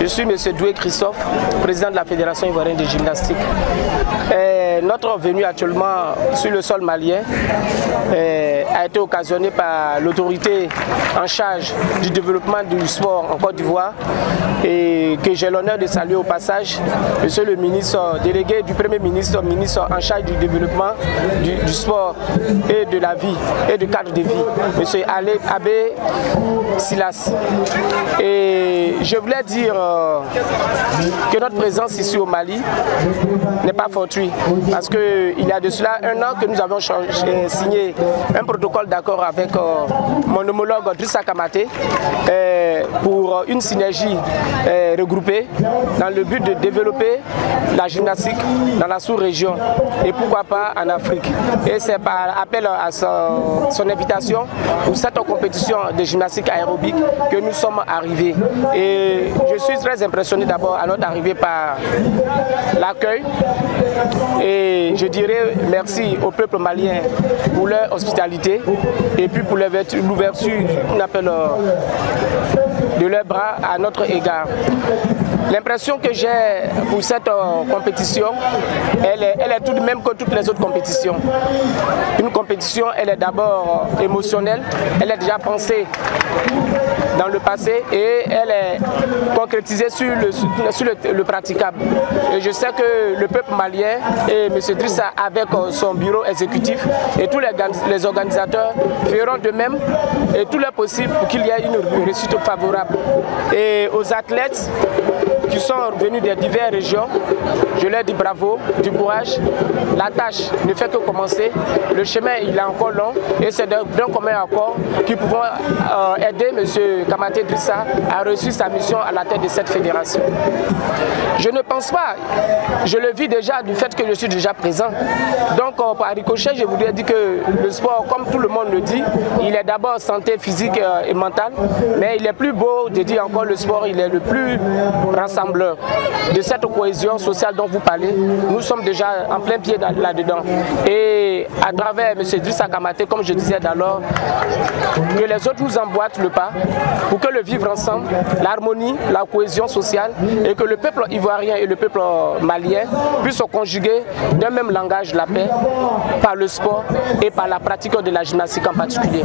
Je suis M. Doué Christophe, président de la Fédération ivoirienne de gymnastique. Notre venue actuellement sur le sol malien a été occasionnée par l'autorité en charge du développement du sport en Côte d'Ivoire et que j'ai l'honneur de saluer au passage, monsieur le ministre délégué du Premier ministre, ministre en charge du développement du sport et de la vie et du cadre de vie, monsieur Abbé Silas. Et je voulais dire que notre présence ici au Mali n'est pas fortuite parce qu'il y a de cela un an que nous avons signé un protocole d'accord avec mon homologue Drissa Kamaté pour une synergie regroupée dans le but de développer la gymnastique dans la sous-région et pourquoi pas en Afrique. Et c'est par appel à son invitation pour cette compétition de gymnastique aérobique que nous sommes arrivés. Et je suis très impressionné d'abord à notre arrivée par l'accueil et je dirais merci au peuple malien pour leur hospitalité et puis pour l'ouverture qu'on appelle de leurs bras à notre égard. L'impression que j'ai pour cette compétition, elle est tout de même que toutes les autres compétitions. Une compétition, elle est d'abord émotionnelle, elle est déjà pensée dans le passé et elle est concrétisée sur le praticable. Et je sais que le peuple malien et M. Drissa avec son bureau exécutif et tous les organisateurs feront de même et tout le possible pour qu'il y ait une réussite favorable. Et aux athlètes qui sont venus des diverses régions, je leur dis bravo, du courage. La tâche ne fait que commencer. Le chemin il est encore long et c'est d'un commun accord qui pourront aider M. Kamaté Drissa à réussir sa mission à la tête de cette fédération. Je ne pense pas, je le vis déjà du fait que je suis déjà présent. Donc par ricochet, je voudrais dire que le sport, comme tout le monde le dit, il est d'abord santé physique et mentale, mais il est plus beau de dire encore le sport, il est le plus rassembleur de cette cohésion sociale dont vous parlez. Nous sommes déjà en plein pied là-dedans. Et à travers M. Drissa Kamaté, comme je disais d'alors, que les autres nous emboîtent le pas pour que le vivre ensemble, l'harmonie, la cohésion sociale et que le peuple ivoirien et le peuple malien puissent se conjuguer d'un même langage, la paix, par le sport et par la pratique de la gymnastique en particulier.